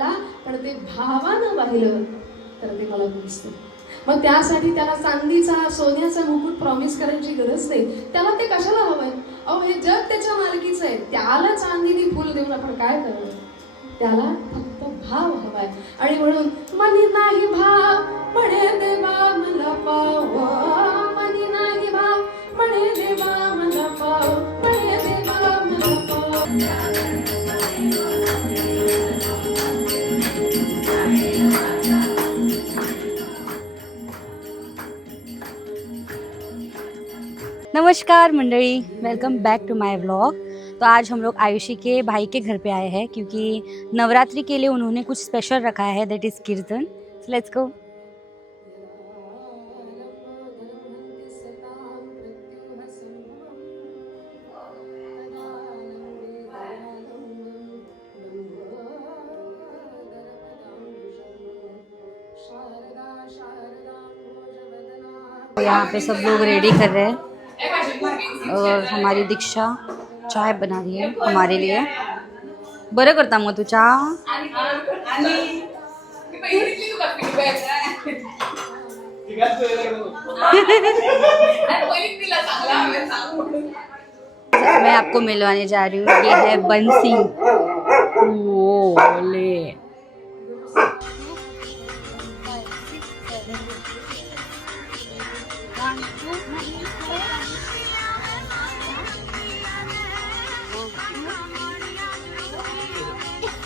मला, पण ते भावानं वाहिलं तर ते मला दिसतं. मग त्यासाठी त्याला चांदीचा सोन्याचा मुकुट प्रॉमिस करायची गरज नाही. त्याला ते कशाला हवंय? अहो हे जग त्याच्या मालकीचं आहे. त्याला चांदीनी फुल देऊन आपण काय करणार? त्याला फक्त भाव हवाय. आणि म्हणून मनी नाही भाव म्हणे देवा मला पाव, मनी नाही भाव म्हणे देवा मला पाव, म्हणे देवा मला पाव. नमस्कार मंडली, welcome back to my vlog. तो आज हम लोग आयुषी के भाई के घर पे आए हैं क्योंकि नवरात्रि के लिए उन्होंने कुछ स्पेशल रखा है, that is kirtan. So let's go. यहाँ पे सब लोग रेडी कर रहे हैं और हमारी दीक्षा चाय बना रही है हमारे लिए। बरं करता मग तू चहा? मैं आपको मिलवाने जा रही हूँ, ये है बंसी। ओले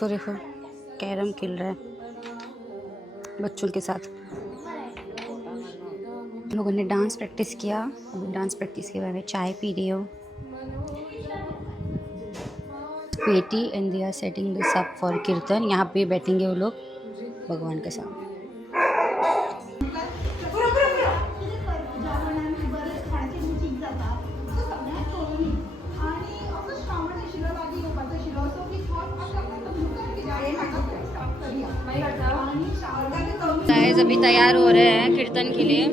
तो देखो कैरम खेल रहा है बच्चों के साथ। लोगों ने डांस प्रैक्टिस किया, अभी डांस प्रैक्टिस के बाद में चाय पी रही हो पेटी and they are setting this up for kirtan. यहाँ पे बैठेंगे वो लोग भगवान के सामने। गाइस अभी तैयार हो रहे हैं कीर्तन के लिए।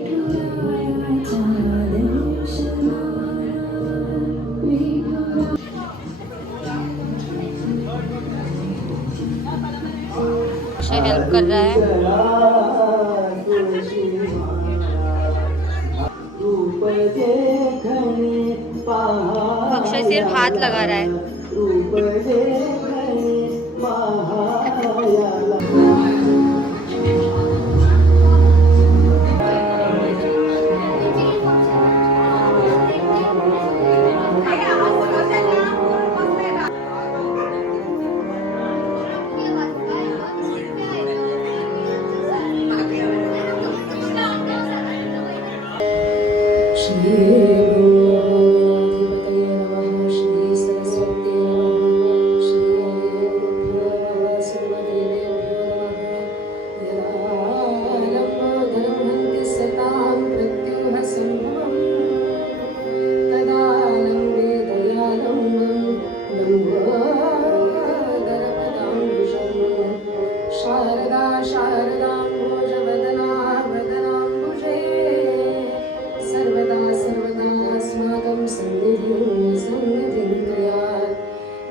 हेल्प कर रहा है। अक्षय सिर्फ हाथ लगा रहा है।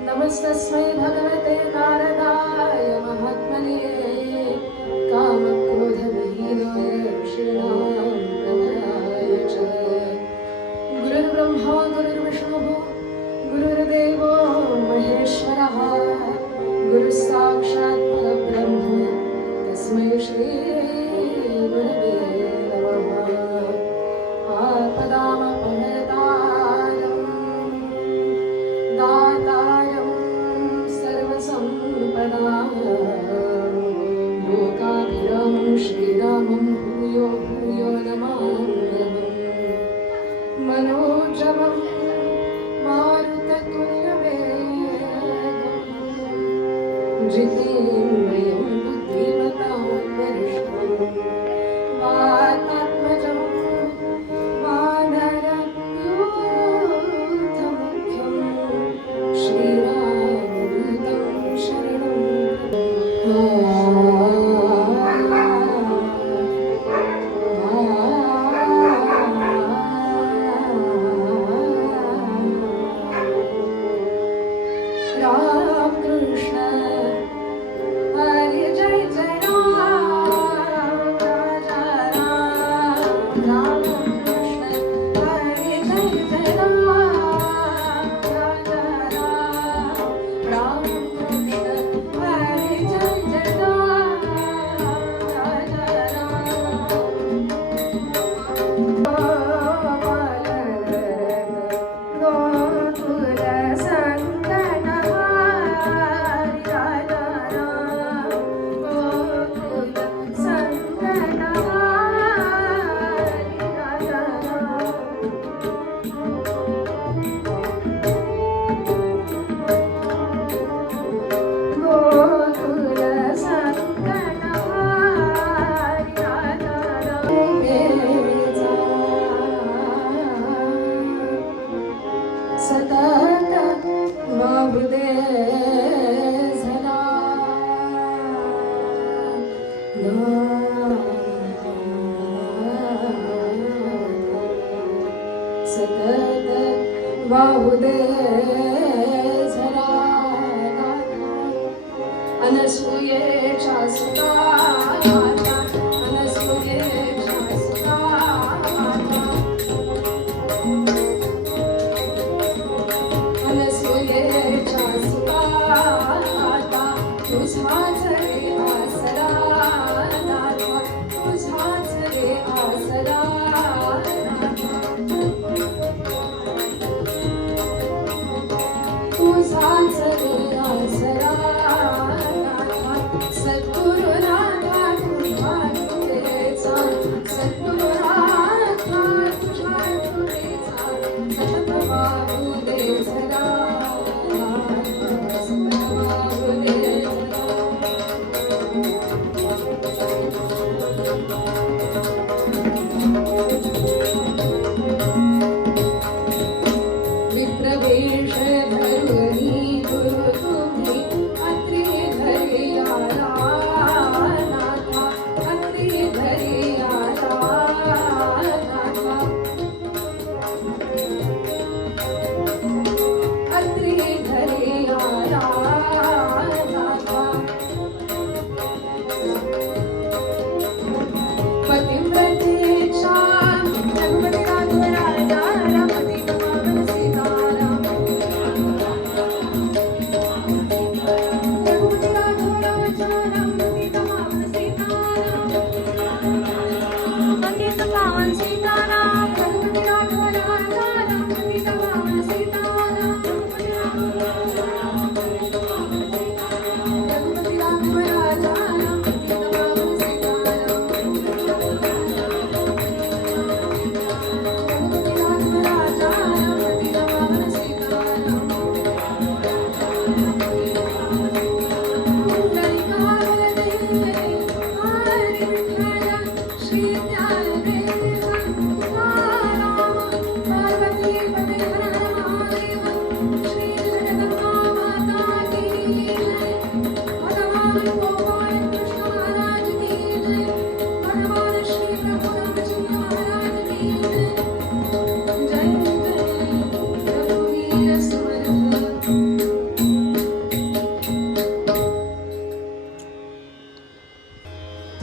नमस्तस्मै भगवते नारदाय महात्मने कामक्रोधविहीनाय ऋषीणां प्रवराय च। गुरुर्ब्रह्मा गुरुर्विष्णुः गुरुर्देवो महेश्वरः गुरुस्साक्षात् परब्रह्म तस्मै श्री गुरवे नमः। आपदामपहर्तारं दातारं सर्वसम्पदां लोकाभिरामं श्रीरामं भूयो भूयो नमाम्यहम्। मनोजवं मारुततुल्यवेगं जितेन्द्रियं बुद्धिमतां वरिष्ठं वातात्मजं वानरयूथमुख्यं श्रीरामदूतं शरणं राम कृष्ण हरे सतत वाहू दे झरा अनसूयेच्या सुता अनसूयेच्या सुता अनसूयेच्या सुता तुझाच रे आसरा तुझाच रे आसरा तुझाच रे आसरा सद्गुरुनाथा तुझ्या तुरेचा सद्गुरुनाथा तुझ्या तुरेचा सतत वाहू दे झरा सतत वाहू दे विप्रवेश धरुनी गुरु तुम्ही अत्रि धरी आला नाथा अत्रि धरी आला नाथा अत्रि धरी आला नाथा पतिव्रतेच्या रघुपती राघव राजा रमती पावन सीताराम रघुपती राघव राजा रमती पावन सीताराम पतित पावन सीताराम रघुपती राघव राजा रमती पावन सीताराम रघुपती राघव राजा रघुपती राघव राजा रमती पावन सीताराम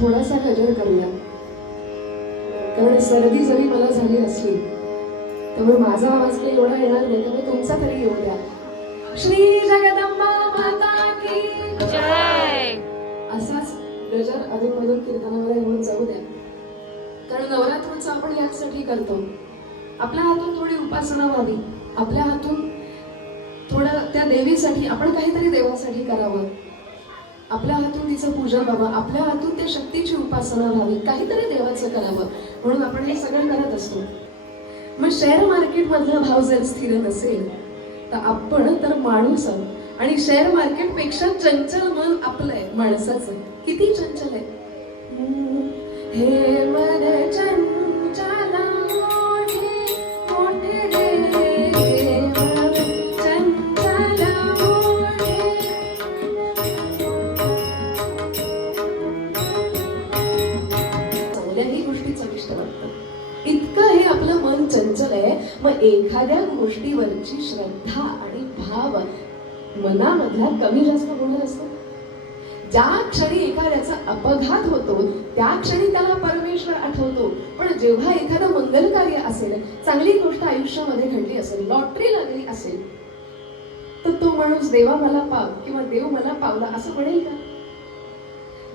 थोडासा गजर करूया, कारण सर्दी जरी मला झाली असली त्यामुळे माझा आवाज काही एवढा येणार नाही, त्यामुळे तुमचा तरी येऊ द्या. श्री जगदंबा माता की जय असाच गजर अधूनमधून कीर्तनामध्ये होऊन जाऊ द्या, कारण नवरात्रांचं आपण यासाठी करतो. आपल्या हातून थोडी उपासना व्हावी, आपल्या हातून थोडं त्या देवीसाठी आपण काहीतरी देवासाठी करावं, आपल्या हातून तिचं पूजन व्हावं, आपल्या हातून त्या शक्तीची उपासना व्हावी, काहीतरी देवाचं करावं, म्हणून आपण हे सगळं करत असतो. मग शेअर मार्केट मधला भाव जर स्थिर नसेल तर आपण तर माणूस आहोत, आणि शेअर मार्केट पेक्षा चंचल मन आपलंय माणसाचं. किती चंचल आहे हे मन चंचल मोठे मोठे देव चंचल मोठे. चांगल्याही गोष्टी चविष्ट वाटतात, इतकं हे आपलं मन चंचल आहे. मग एखाद्या गोष्टीवरची श्रद्धा आणि भाव मनामधला कमी जास्त होणार असतो. ज्या क्षणी एखाद्याचा अपघात होतो त्या क्षणी त्याला परमेश्वर आठवतो, पण जेव्हा एखादं मंगल कार्य असेल, चांगली गोष्ट आयुष्यामध्ये घडली असेल, लॉटरी लागली असेल, तर तो माणूस देवा मला पाव किंवा देव मला पावला असं म्हणेल का?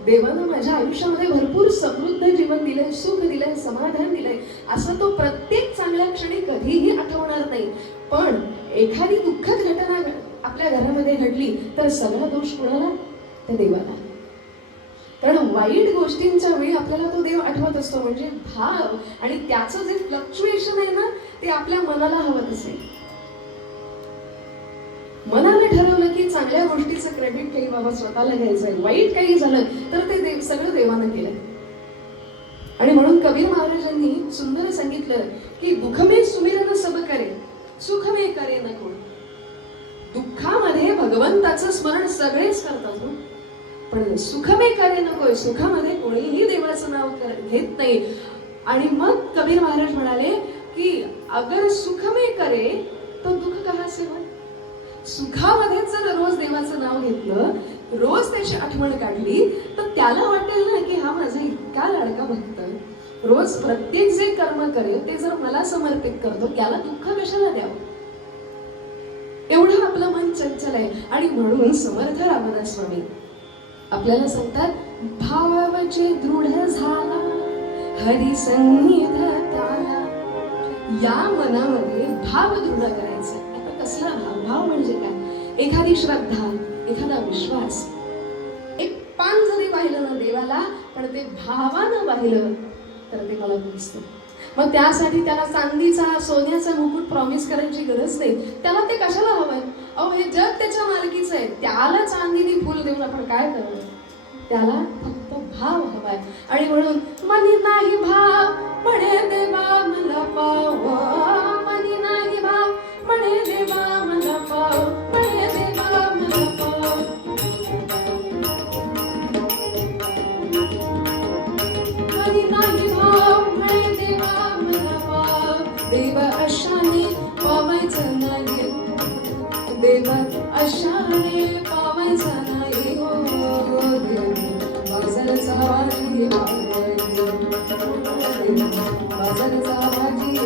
देवानं माझ्या आयुष्यामध्ये भरपूर समृद्ध जीवन दिलंय, सुख दिलंय, समाधान दिलंय, असं तो प्रत्येक चांगल्या क्षणी कधीही आठवणार नाही. पण एखादी दुःखद घटना आपल्या घरामध्ये घडली तर सगळा दोष कोणाला? त्या देवाला. कारण वाईट गोष्टींच्या वेळी आपल्याला तो देव आठवत असतो, म्हणजे भाव आणि त्याचं जे फ्लक्च्युएशन आहे ना, ते आपल्या मनाला हवं असेल. मनाने ठरवलं की चांगल्या गोष्टीचं क्रेडिट काही बाबा स्वतःला घ्यायचंय, वाईट काही झालं तर ते देव सगळं देवानं केलं. आणि म्हणून कबीर महाराजांनी सुंदर सांगितलं की दुःख में सुमिरन सब करे, सुख में करे न कोण. दुःखामध्ये भगवंताचं स्मरण सगळेच करतात. पण सुख में करे नको, सुखामध्ये कोणीही देवाचं नाव घेत नाही. आणि मग कबीर महाराज म्हणाले की अगर सुख में करे तो दुःख कहा से होय. सुखामध्ये जर रोज देवाचं नाव घेतलं, रोज त्याची आठवण काढली, तर त्याला वाटेल ना की हा माझा इतका लाडका भक्त रोज प्रत्येक जे कर्म करेल ते जर मला समर्पित करतो, त्याला दुःख कशाला द्यावं. एवढं आपलं मन चंचल आहे. आणि म्हणून समर्थ रामदास स्वामी आपल्याला सांगतात, भावाचे दृढ झाला हरी सन्निध त्याला. या मनामध्ये भाव दृढ करायचा. आता कसला भाव? भाव म्हणजे काय? एखादी श्रद्धा, एखादा विश्वास. एक पान जरी पाहिलं ना देवाला, पण ते भावानं पाहिलं तर ते मला दिसतं. मग त्यासाठी त्याला चांदीचा सोन्याचा मुकुट प्रॉमिस करायची गरज नाही. त्याला ते कशाला हवंय? अहो हे जग त्याच्या मालकीचं आहे. त्याला चांदीनी फुल देऊन आपण काय करणार? त्याला फक्त भाव हवाय. आणि म्हणून मनी नाही भाव म्हणे देवा मला पाव, मनी नाही भाव म्हणे देवा मला पाव, म्हणे देवा मला पाव. मनी नाही भाव म्हणे देवा मला पाव, देव अशाने पावायचं नाही, देव अशाने पावायचं नाही हो. बाजारचा भाजी बाजारचा भाजी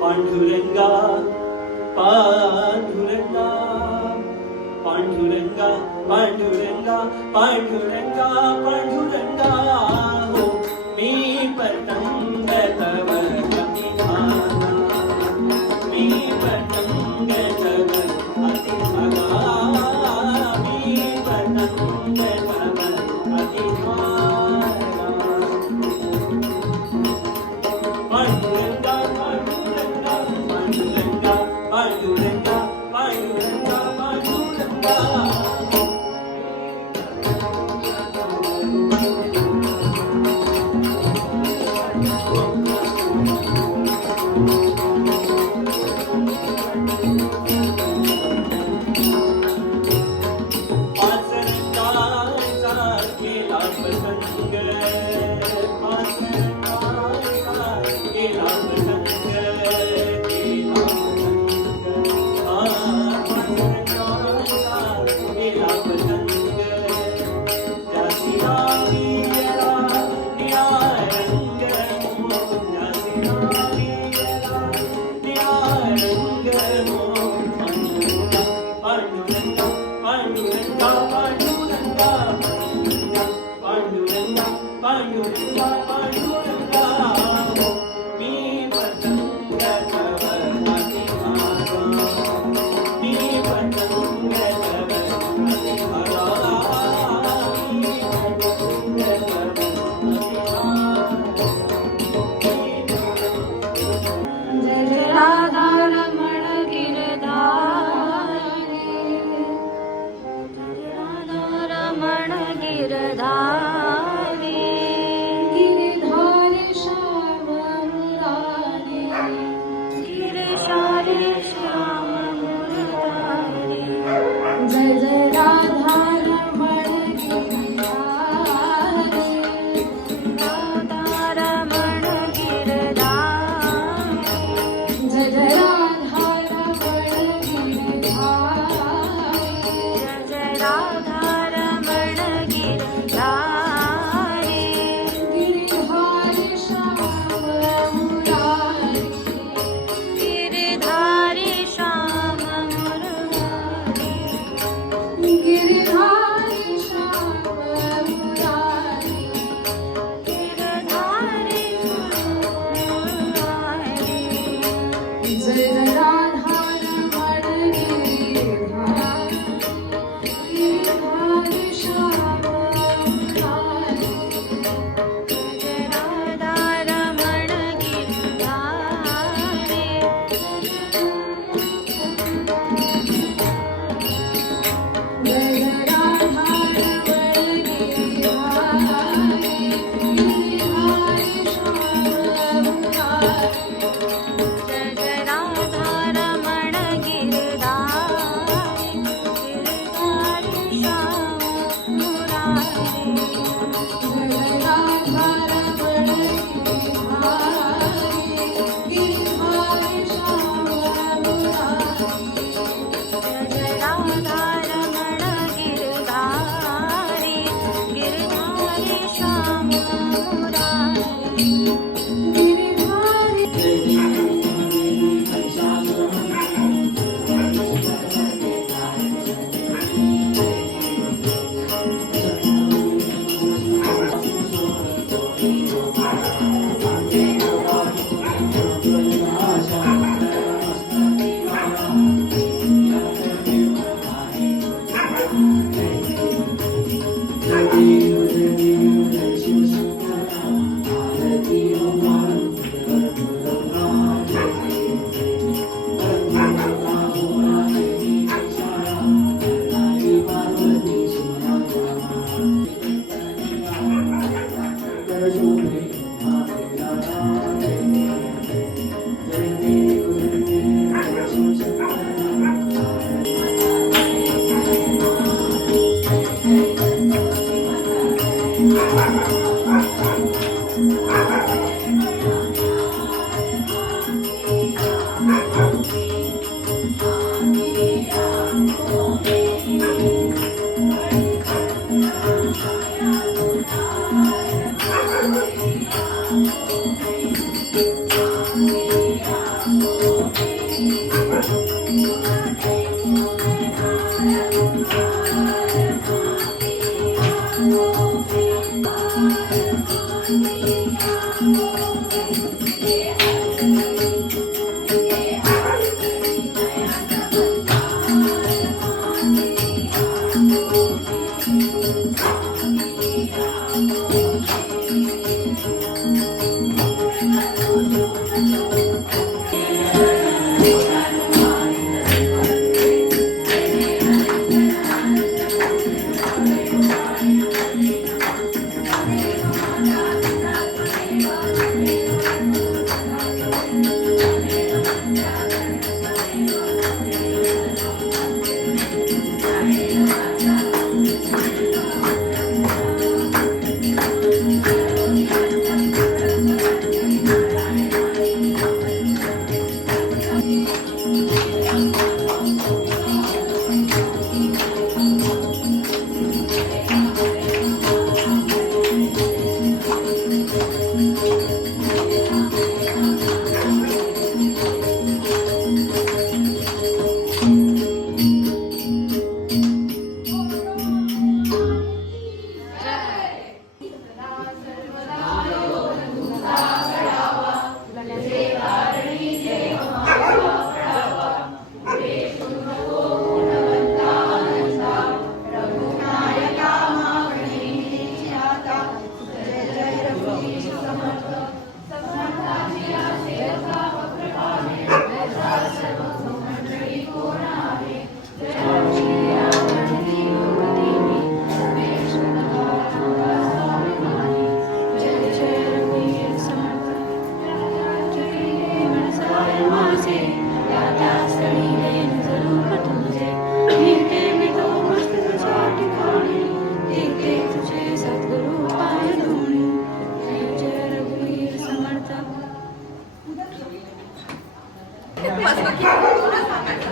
पांडुरंगा पांडुरंगा पांडुरंगा पांडुरंगा पांडुरंगा पांडुरंगा हो मी पतंग तव अतिभागा, मी पतंग तव अतिभागा, मी पतंग तव अतिभागा. पांडुरंगा पांडुरंगा पांडुरंगा पांडुरंगा पांडुरंगा पांडुरंगा.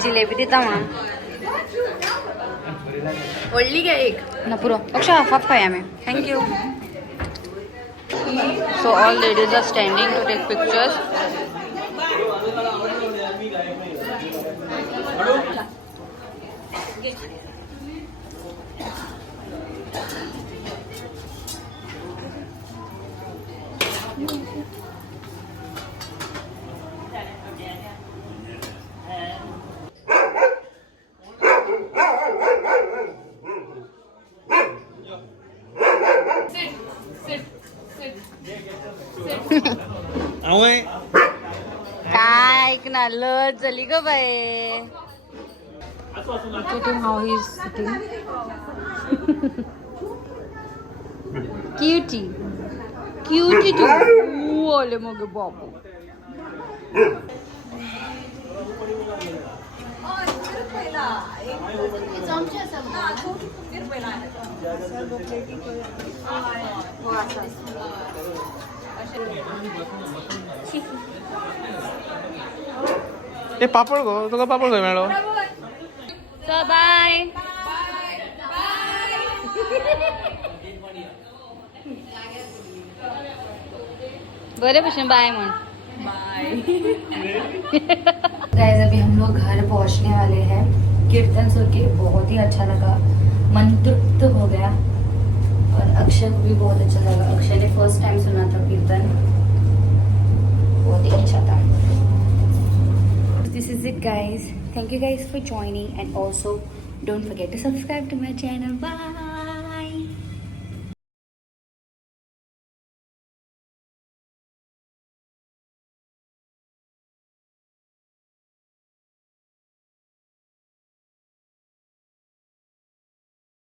जिलेबी देता म्हणून ओढली घ्या एक नपुरो अक्षा हाफ खाया मैं thank you so all ladies are standing to take pictures काय ऐकणार लज झाली ग bye how he sitting cutie cutie तू ओले मग बाबू ए पापड गो तुका पापड खंय मेळ्ळो So bye. बड़े भूषण बाय मन गाइस अभी हम लोग घर पहुंचने वाले हैं कीर्तन सुन के बहुत ही अच्छा लगा मन तृप्त हो गया और अक्षय को भी बहुत अच्छा लगा अक्षय ने फर्स्ट टाइम सुना था कीर्तन बहुत ही अच्छा था This is it guys. Thank you guys for joining and also don't forget to subscribe to my channel. Bye.